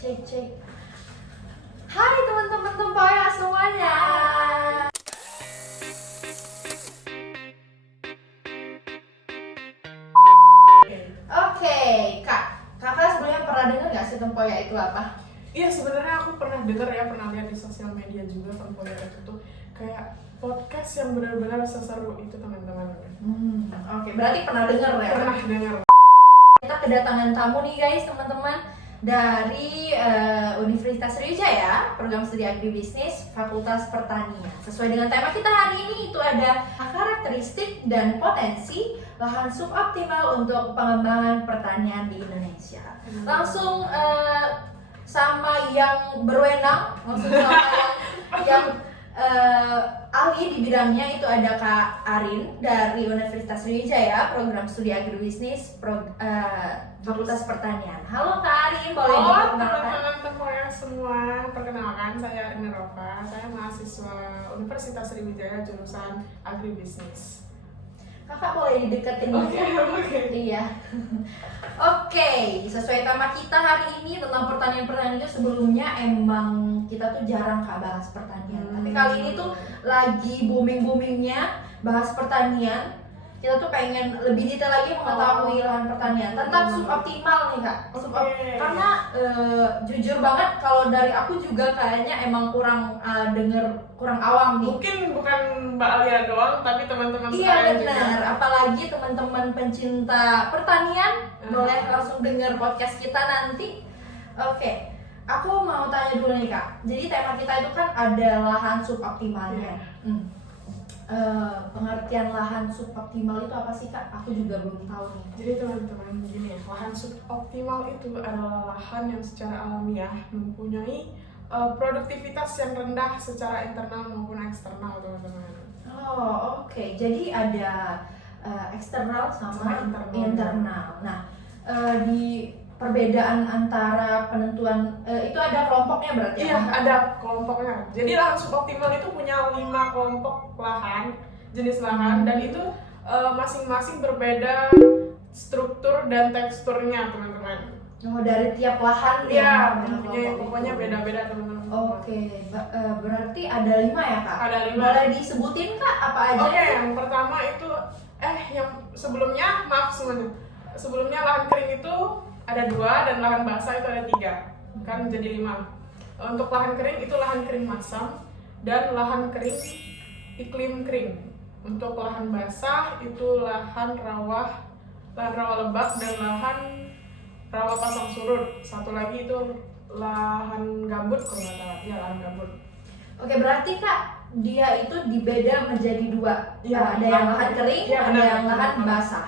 Cek. Hai teman-teman tempoyak semuanya. Oke, kakak sebelumnya pernah dengar nggak sih tempoyak itu apa? Iya, sebenarnya aku pernah dengar ya, pernah lihat di sosial media juga tempoyak itu tuh kayak podcast yang benar-benar seseru itu teman-teman. Oke, berarti pernah dengar ya? Pernah dengar. Kita kedatangan tamu nih guys, teman-teman, dari Universitas Sriwijaya, program studi agribisnis, Fakultas Pertanian. Sesuai dengan tema kita hari ini, itu ada karakteristik dan potensi lahan suboptimal untuk pengembangan pertanian di Indonesia. Langsung sama yang berwenang, langsung sama yang ahli di bidangnya, itu ada Kak Arin dari Universitas Sriwijaya, program studi agribisnis, Fakultas Pertanian. Halo Kak Arin, boleh Halo diperkenalkan? teman-teman tempoyak semua, perkenalkan saya Arin Rofa, saya mahasiswa Universitas Sriwijaya jurusan agribisnis. Kakak boleh dideketin? Oke. Iya. Oke, sesuai tema kita hari ini tentang pertanian itu, sebelumnya emang kita tuh jarang Kak bahas pertanian. Tapi kali ini tuh lagi boomingnya bahas pertanian. Kita tuh pengen lebih detail lagi mengetahui lahan pertanian tentang suboptimal nih Kak. Karena jujur banget kalau dari aku juga kayaknya emang kurang kurang awam nih. Mungkin bukan Mbak Alia doang, tapi teman-teman Iya sekalian juga. benar, apalagi teman-teman pencinta pertanian boleh langsung dengar podcast kita nanti. Oke, aku mau tanya dulu nih Kak. Jadi tema kita itu kan ada lahan suboptimalnya. Pengertian lahan suboptimal itu apa sih Kak? Aku juga belum tahu nih. Jadi teman-teman, begini ya, lahan suboptimal itu adalah lahan yang secara alamiah mempunyai produktivitas yang rendah secara internal maupun eksternal, teman-teman. Oh oke. Jadi ada eksternal sama internal. Nah, di perbedaan antara penentuan itu ada kelompoknya berarti Iya, ya? ada kelompoknya. Jadi lahan suboptimal itu punya 5 kelompok lahan, jenis lahan, dan itu masing-masing berbeda struktur dan teksturnya, teman-teman. Oh, dari tiap lahan Iya, ya? pokoknya beda-beda, teman-teman. Oke, berarti ada 5 ya Kak? Ada 5. Boleh disebutin Kak apa aja? Oke, yang pertama itu yang sebelumnya, maaf semuanya. Sebelumnya lahan kering itu ada 2 dan lahan basah itu ada 3. Kan jadi 5. Untuk lahan kering itu lahan kering masam dan lahan kering iklim kering. Untuk lahan basah itu lahan rawa lebat dan lahan rawa pasang surut. Satu lagi itu lahan gambut kalau nggak salah. Iya, lahan gambut. Oke, berarti Kak dia itu dibeda menjadi 2. Iya, Ada yang lahan kering, iya, ada benar, yang benar, lahan benar. basah.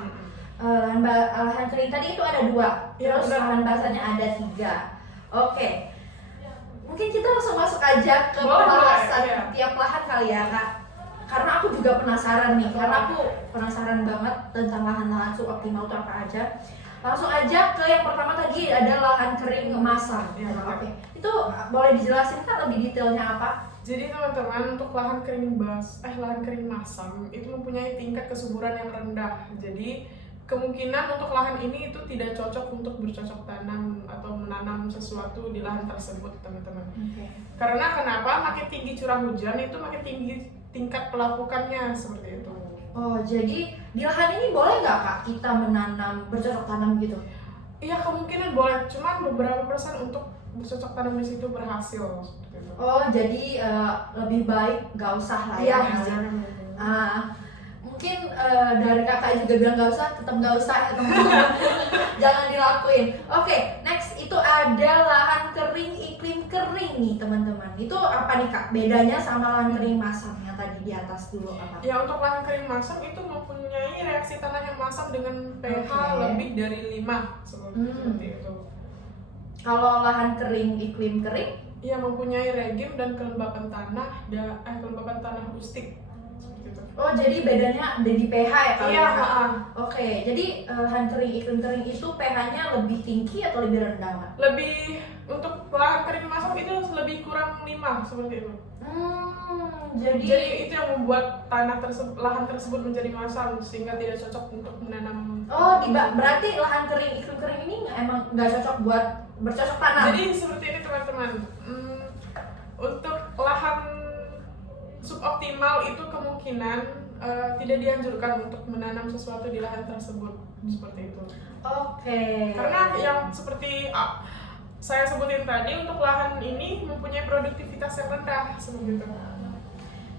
Lahan kering tadi itu ada 2, Iya, terus benar. lahan basahnya ada 3. Oke, mungkin kita langsung masuk aja ke Boleh, pembahasan iya. tiap lahan kali ya Kak. Karena aku juga penasaran nih, karena aku penasaran banget tentang lahan-lahan suboptimal itu apa aja. Langsung aja ke yang pertama tadi, ada lahan kering masam. Iya. Oke, itu boleh dijelasin Kak lebih detailnya apa? Jadi teman-teman, untuk lahan kering masam itu mempunyai tingkat kesuburan yang rendah. Jadi kemungkinan untuk lahan ini itu tidak cocok untuk bercocok tanam atau menanam sesuatu di lahan tersebut, teman-teman. Karena kenapa? Makin tinggi curah hujan itu makin tinggi tingkat pelapukannya, seperti itu. Oh, jadi di lahan ini boleh nggak Kak kita menanam bercocok tanam gitu? Iya, kemungkinan boleh, cuman beberapa persen untuk bercocok tanam di situ berhasil, seperti itu. Oh, jadi lebih baik nggak usah lah ya. Mungkin dari kakak juga bilang nggak usah, tetap nggak usah ya teman-teman. Jangan dilakuin. Oke, next itu ada lahan kering iklim kering nih teman-teman. Itu apa nih Kak? Bedanya sama lahan kering masam yang tadi di atas dulu apa? Ya, untuk lahan kering masam itu mempunyai reaksi tanah yang masam dengan pH lebih dari 5, seperti itu. Kalau lahan kering iklim kering? Ia mempunyai regim dan kelembapan tanah rustik, seperti itu. Oh, jadi bedanya ada di pH ya kali Iya, ya? Oke, jadi lahan kering, iklim kering itu pH-nya lebih tinggi atau lebih rendah, Kak? lebih untuk lahan kering masuk itu lebih kurang 5 seperti itu. Jadi Itu yang membuat lahan tersebut menjadi masam sehingga tidak cocok untuk menanam. berarti lahan kering, iklim kering ini emang nggak cocok buat bercocok tanam? Jadi seperti ini teman-teman. Untuk lahan suboptimal itu kemungkinan tidak dianjurkan untuk menanam sesuatu di lahan tersebut seperti itu. Oke. Karena yang seperti saya sebutin tadi, untuk lahan ini mempunyai produktivitas yang rendah seperti itu.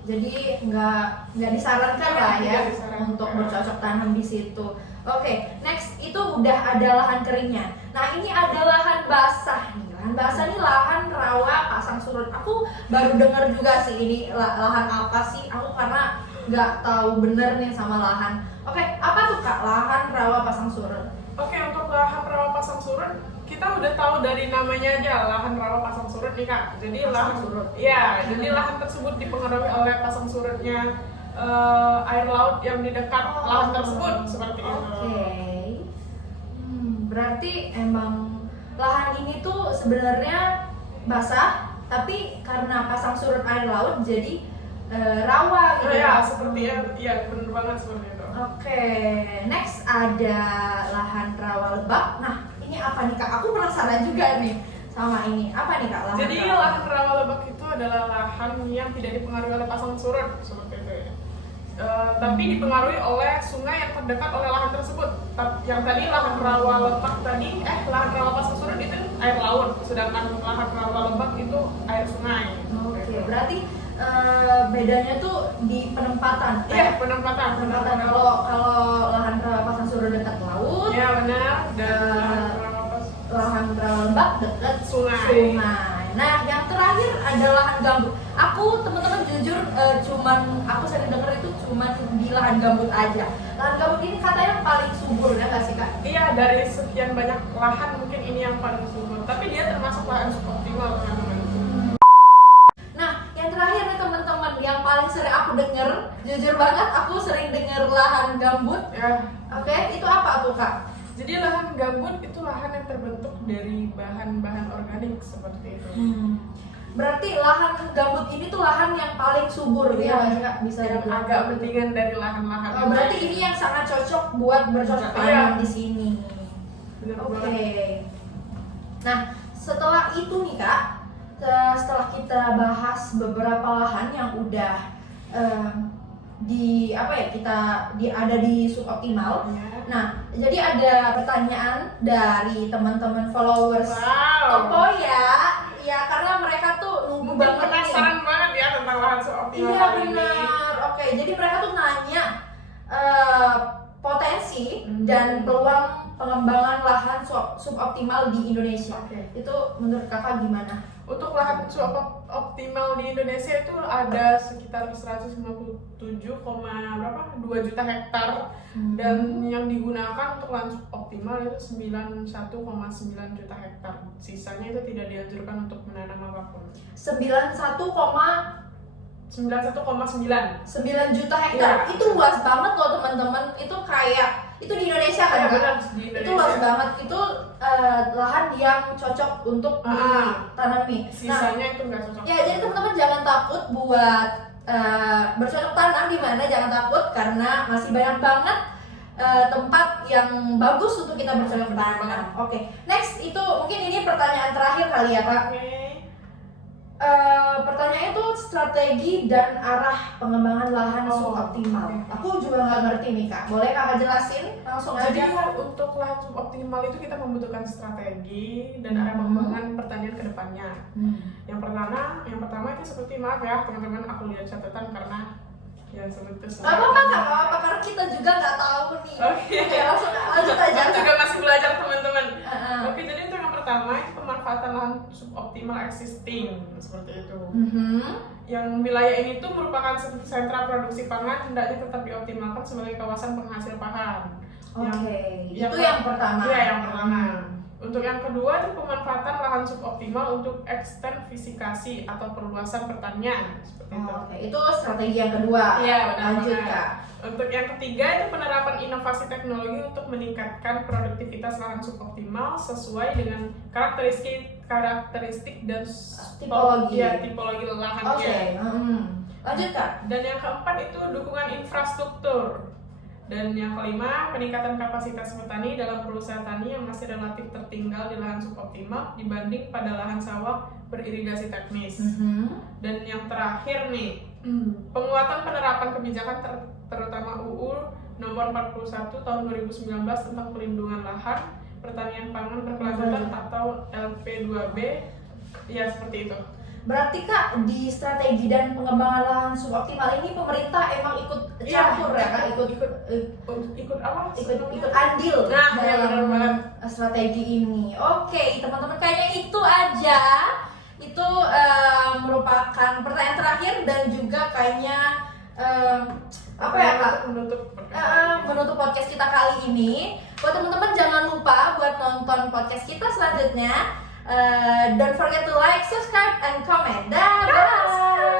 Jadi nggak disarankan lah ya Nggak disarankan. untuk bercocok tanam di situ. Oke, next itu udah ada lahan keringnya. Nah ini ada lahan basah nih. Lahan basah nih lahan rawa pasang surut. Aku baru dengar juga sih ini lahan apa sih? Aku karena nggak tahu bener nih sama lahan. Oke, apa tuh Kak lahan rawa pasang surut? Oke, untuk lahan rawa pasang surut kita udah tahu dari namanya aja, lahan rawa pasang surut nih Kak. Jadi lahan surut. Ya, jadi lahan tersebut dipengaruhi oleh pasang surutnya air laut yang di dekat lahan tersebut seperti itu. Oke. Berarti emang lahan ini tuh sebenarnya basah, tapi karena pasang surut air laut jadi rawa gitu. Ya, seperti ya benar banget seperti itu. Oke, next ada lahan rawa lebak. Nah, ini apa nih Kak? Aku penasaran juga nih sama ini. Apa nih Kak lahan Jadi rawa? lahan rawa lebak itu adalah lahan yang tidak dipengaruhi oleh pasang surut seperti itu ya. Tapi dipengaruhi oleh sungai yang terdekat oleh lahan tersebut. Yang tadi lahan rawa lebak tadi, lahan rawa pasang surut itu air laut, sedangkan lahan rawa lebak itu air sungai. Oke, berarti bedanya tuh di penempatan. Iya, penempatan. Kalau lahan rawa pasang surut dekat laut, Ya benar. Dan lahan rawa lebak dekat sungai. Nah, yang terakhir ada lahan gambut. Aku teman-teman jujur aku sering denger itu cuman di lahan gambut aja. Lahan gambut ini katanya paling subur ya nggak sih Kak? Iya, dari sekian banyak lahan mungkin ini yang paling subur. Tapi dia termasuk lahan suboptimal teman-teman. Nah, yang terakhir nih teman-teman, yang paling sering aku denger, jujur banget aku sering denger lahan gambut. Ya. Oke, itu apa tuh Kak? Jadi lahan gambut itu lahan yang terbentuk dari bahan-bahan organik seperti itu. Berarti lahan gambut ini tuh lahan yang paling subur ya nggak sih, Kak? Bisa yang dibilang. agak pentingan dari lahan-lahan. Berarti ini yang sangat cocok buat bercocok tanam di sini. Benar Oke. banget. Nah, setelah itu nih Kak, setelah kita bahas beberapa lahan yang udah ada di suboptimal. Ya. Nah, jadi ada pertanyaan dari teman-teman followers Toko ya karena mereka tuh nunggu Mungkin banget penasaran banget ya tentang lahan suboptimal. Iya ini. benar. Oke, jadi mereka tuh nanya potensi dan peluang pengembangan lahan suboptimal di Indonesia. Oke. Itu menurut Kakak gimana? Untuk lahan suboptimal di Indonesia itu ada sekitar 157,2 juta hektar dan yang digunakan untuk lahan suboptimal itu 91,9 juta hektar. Sisanya itu tidak dianjurkan untuk menanam apapun. 91,9 juta hektar. Ya. Itu luas banget loh teman-teman. Itu kayak itu di Indonesia kan? Ya, Kak? benar, di Indonesia. Itu luas banget. Itu lahan yang cocok untuk ditanami. Sisanya itu nggak cocok. Ya, jadi teman-teman jangan takut buat bercocok tanam di mana, jangan takut karena masih banyak banget tempat yang bagus untuk kita bercocok tanam. Oke. Next itu mungkin ini pertanyaan terakhir kali ya, Kak. Oke. Pertanyaannya itu strategi dan arah pengembangan lahan suboptimal. Aku juga nggak ngerti nih Kak. Boleh Kakak jelasin langsung Jadi aja? untuk lahan suboptimal itu kita membutuhkan strategi dan arah pengembangan pertanian ke depannya. Yang pertama itu seperti maaf ya teman-teman, aku lihat catatan karena ya seperti itu. Gak apa-apa karena kita juga nggak tahu nih. Oke. Ya, langsung lanjut aja. Aku juga masih belajar teman-teman. Uh-uh. Oke, jadi untuk yang pertama itu pemanfaatan lahan suboptimal existing seperti itu. Yang wilayah ini tuh merupakan sentra produksi pangan, hendaknya tetap dioptimalkan sebagai kawasan penghasil pangan. Oke, itu yang pertama. Iya, yang pertama. Untuk yang kedua itu pemanfaatan lahan suboptimal untuk ekstensifikasi atau perluasan pertanian seperti itu. Oke, itu strategi yang kedua. Iya, benar Lanjut banget. Kak. Untuk yang ketiga itu penerapan inovasi teknologi untuk meningkatkan produktivitas lahan suboptimal sesuai dengan karakteristik dan Tipologi. tipologi lahannya. Oke. Lanjut Kak. Dan yang keempat itu dukungan infrastruktur. Dan yang kelima, peningkatan kapasitas petani dalam perusahaan tani yang masih relatif tertinggal di lahan suboptimal dibanding pada lahan sawah beririgasi teknis. Dan yang terakhir nih, penguatan penerapan kebijakan terutama UU nomor 41 tahun 2019 tentang pelindungan lahan, pertanian pangan berkelanjutan atau LP2B. Ya, seperti itu. Berarti Kak, di strategi dan pengembangan lahan suboptimal ini pemerintah emang ikut campur ya Kak, ikut apa? ikut andil Nah, ya, benar dalam banget. strategi ini. Oke, teman-teman, kayaknya itu aja. Itu merupakan pertanyaan terakhir dan juga kayaknya apa ya Kak? Menutup podcast kita kali ini. Buat teman-teman jangan lupa buat nonton podcast kita selanjutnya. Don't forget to like, subscribe, and comment. Bye.